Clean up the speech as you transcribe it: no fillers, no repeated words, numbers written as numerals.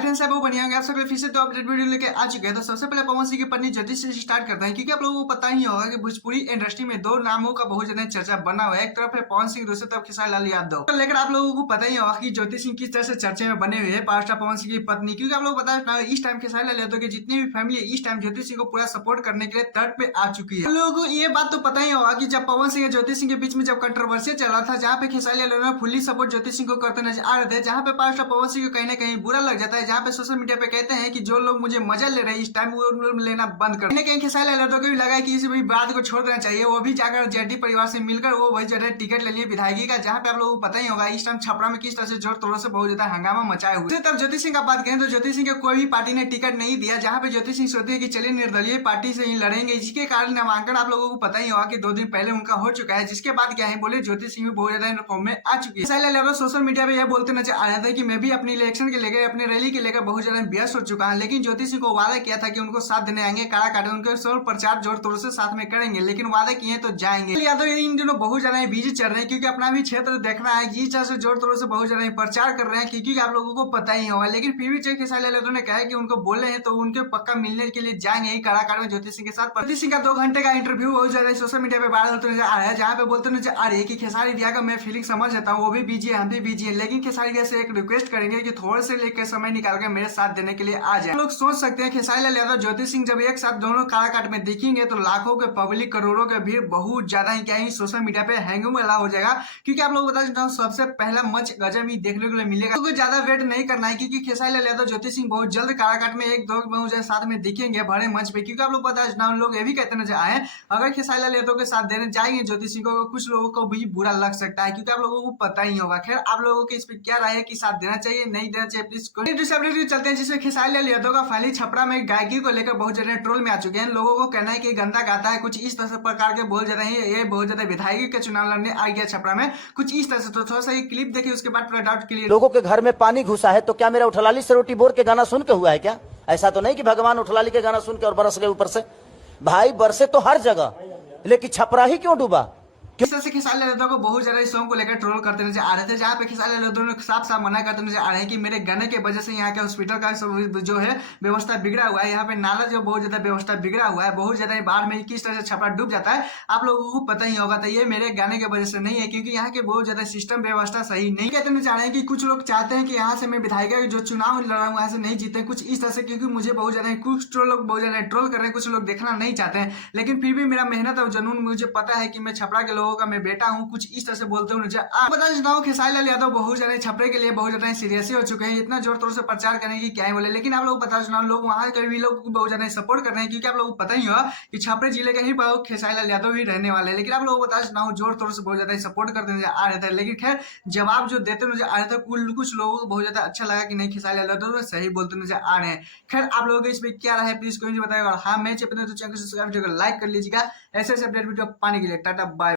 Friends, वो बढ़िया होंगे। आप सबके फिर से तो अपडेट वीडियो लेके आ चुके हैं। तो सबसे पहले पवन सिंह की पत्नी ज्योति से स्टार्ट करते हैं, क्योंकि आप लोगों को पता ही होगा कि भोजपुरी इंडस्ट्री में दो नामों का बहुत ज्यादा चर्चा बना हुआ है। एक तरफ है पवन सिंह, दूसरी तरफ खेसारी लाल यादव। तो लेकर आप लोगों को पता ही होगा कि ज्योति सिंह किस तरह से चर्चे में बने हुए हैं, पावर पवन सिंह की पत्नी। क्योंकि आप लोग पता है इस टाइम खेसारी लाल यादव की जितनी भी फैमिली इस टाइम ज्योति सिंह को पूरा सपोर्ट करने के लिए तट पे आ चुकी है। आप लोगों को ये बात तो पता ही होगा कि जब पवन सिंह और ज्योति सिंह के बीच में जब कंट्रोवर्सी चला था, जहाँ पे खेसारी लाल यादव फुल्ली सपोर्ट ज्योति सिंह को करते नजर आ रहे थे, जहाँ पे पावर पवन सिंह को कहीं ना कहीं बुरा लग जाता है, जहाँ पे सोशल मीडिया पे कहते हैं कि जो लोग मुझे मजा ले रहे हैं इस टाइम वो लोग लेना बंद कर। कहीं खेसारी लाल यादव को भी लगा कि इस बात को छोड़ देना चाहिए। वो भी जाकर जेडी परिवार से मिलकर वो वही जगह टिकट ले लिए विधायकी का, जहाँ पे आप लोगों को पता ही होगा इस टाइम छपरा में किस तरह से जोर तोड़ से बहुत ज्यादा हंगामा मचाए हुए। तब ज्योति सिंह का बात करें तो ज्योति सिंह को कोई भी पार्टी ने टिकट नहीं दिया, जहाँ पे ज्योति सिंह सोचते हैं कि चलिए निर्दलीय पार्टी से ही लड़ेंगे। इसके कारण नामांकन आप लोगों को पता ही होगा कि 2 दिन पहले उनका हो चुका है, जिसके बाद क्या है बोले ज्योति सिंह भी बहुत ज्यादा फॉर्म में आ चुकी है। खेसारी लाल यादव सोशल मीडिया पे यह बोलते नजर आ रहा था कि मैं भी अपनी इलेक्शन के लेकर अपनी रैली के लेकर बहुत ज्यादा व्यस्त हो चुका है, लेकिन ज्योति सिंह को वादा किया था कि उनको साथ देने आएंगे, काड़ा काटे उनके सौ प्रचार जोर तोड़ से साथ में करेंगे, लेकिन वादा किए तो जाएंगे। यादव इन दिनों बहुत ज्यादा बिजी चल रहे हैं, क्योंकि अपना भी क्षेत्र देखना है, जिस तरह से जोर तोड़ से बहुत ज्यादा प्रचार कर रहे हैं, क्योंकि आप लोगों को पता ही होगा। लेकिन फिर भी खेसारी लाल यादव ने कहा कि उनको बोले हैं तो उनके पक्का मिलने के लिए जाएंगे ही काड़ा काट में ज्योति सिंह के साथ। ज्योति सिंह का 2 घंटे का इंटरव्यू बहुत ज्यादा सोशल मीडिया पे वायरल होते नजर आ रहा है, जहाँ पे बोलते नजर आ रही है कि खेसारी भैया का मैं फीलिंग समझ लेता हूँ, वो भी बिजी है, हम भी बिजी है, लेकिन खेसारी भैया से एक रिक्वेस्ट करेंगे कि थोड़े से लेकर समय निकाल कर मेरे साथ देने के लिए आ जाए। लोग सोच सकते हैं खेसारी लाल यादव ज्योति सिंह जब एक साथ दोनों काराकाट में देखेंगे तो लाखों के पब्लिक, करोड़ों के भीड़ बहुत ज्यादा ही क्या ही सोशल मीडिया पे हैंगम वाला हो जाएगा। क्योंकि आप लोग बता सकते हो सबसे पहला मंच गजब ही देखने को मिलेगा। तो ज्यादा वेट नहीं करना है, क्योंकि खेसारी लाल यादव ज्योति सिंह बहुत जल्द काराकाट में एक दो साथ में दिखेंगे बड़े मंच पे। क्योंकि आप लोग पता है लोग ये भी कहते नजर आए अगर खेसारी लाल यादव के साथ देने जाएंगे ज्योति सिंह को, कुछ लोगों को भी बुरा लग सकता है, क्योंकि आप लोगों को पता ही होगा। खैर आप लोगों के इस पर क्या राय है कि साथ देना चाहिए नहीं देना चाहिए, प्लीज चलते हैं, जिसमें खेसारी लाल यादव का फाइनली छपरा में गायकी को लेकर बहुत ज्यादा ट्रोल में आ चुके हैं। लोगों को कहना है कि गंदा गाता है, कुछ इस तरह प्रकार के बोल जाते हैं, ये बहुत ज्यादा विधायकी के चुनाव लड़ने आ गया छपरा में, कुछ इस तरह से। तो थोड़ा सा ये क्लिप देखिए, उसके बाद पूरा डाउट क्लियर। लोगों के घर में पानी घुसा है तो क्या मेरा उठलाली से रोटी बोर के गाना सुन के हुआ है क्या? ऐसा तो नहीं कि भगवान उठलाली के गाना सुन के और बरस गए ऊपर से। भाई बरसे तो हर जगह, लेकिन छपरा ही क्यों डूबा? किस तरह से खेसारी लाल यादव को बहुत ज्यादा इस सॉन्ग को लेकर ट्रोल करते नजर आ रहे थे, जहाँ पे खेसारी लाल यादव ने साफ साफ मना करते नजर आ रहे हैं कि मेरे गाने के वजह से यहाँ के हॉस्पिटल का जो है व्यवस्था बिगड़ा हुआ है, यहाँ पे नाला जो बहुत ज्यादा व्यवस्था बिगड़ा हुआ है, बहुत ज्यादा बाढ़ में किस तरह से छपरा डूब जाता है आप लोगों को पता ही होगा। तो ये मेरे गाने की वजह से नहीं है, क्योंकि यहाँ के बहुत ज्यादा सिस्टम व्यवस्था सही नहीं। कहते नजर आ रहे हैं कि कुछ लोग चाहते हैं कि यहाँ से मैं विधायक जो चुनाव लड़ा हूँ यहाँ से नहीं जीते, कुछ इस तरह से, क्योंकि मुझे बहुत ज्यादा कुछ लोग बहुत ज्यादा ट्रोल कर रहे हैं, कुछ लोग देखना नहीं चाहते हैं। लेकिन फिर भी मेरा मेहनत और जुनून, मुझे पता है कि मैं छपरा के लोगों का मैं बेटा हूँ, कुछ इस तरह से बोलते हुए मुझे बता देता हूँ खेसारी लाल यादव बहुत ज्यादा छपरे के लिए बहुत ज्यादा सीरियस हो चुके हैं, इतना जोर तोर से प्रचार करने की क्या ही बोले। लेकिन आप लोग बता देता लोग वहां के भी लोग बहुत ज्यादा सपोर्ट कर रहे हैं, क्योंकि आप लोगों को पता ही होगा कि छपरे जिले के ही खेसारी लाल यादव ही रहने वाले हैं। लेकिन आप लोगों को बता देता हूँ जोर तोर से बहुत ज्यादा सपोर्ट करते आ रहे थे, लेकिन खैर जवाब जो देते नजर आ रहे थे कुछ लोगों को बहुत ज्यादा अच्छा लगा कि नहीं खेसारी लाल यादव सही बोलते नजर आ रहे हैं। खैर आप लोगों को इस पर क्या रहा है प्लीज कोई बताएगा। हाँ मैं चैनल को सब्सक्राइब लाइक कर लीजिएगा ऐसे अपडेट वीडियो पाने के लिए। Tata bye.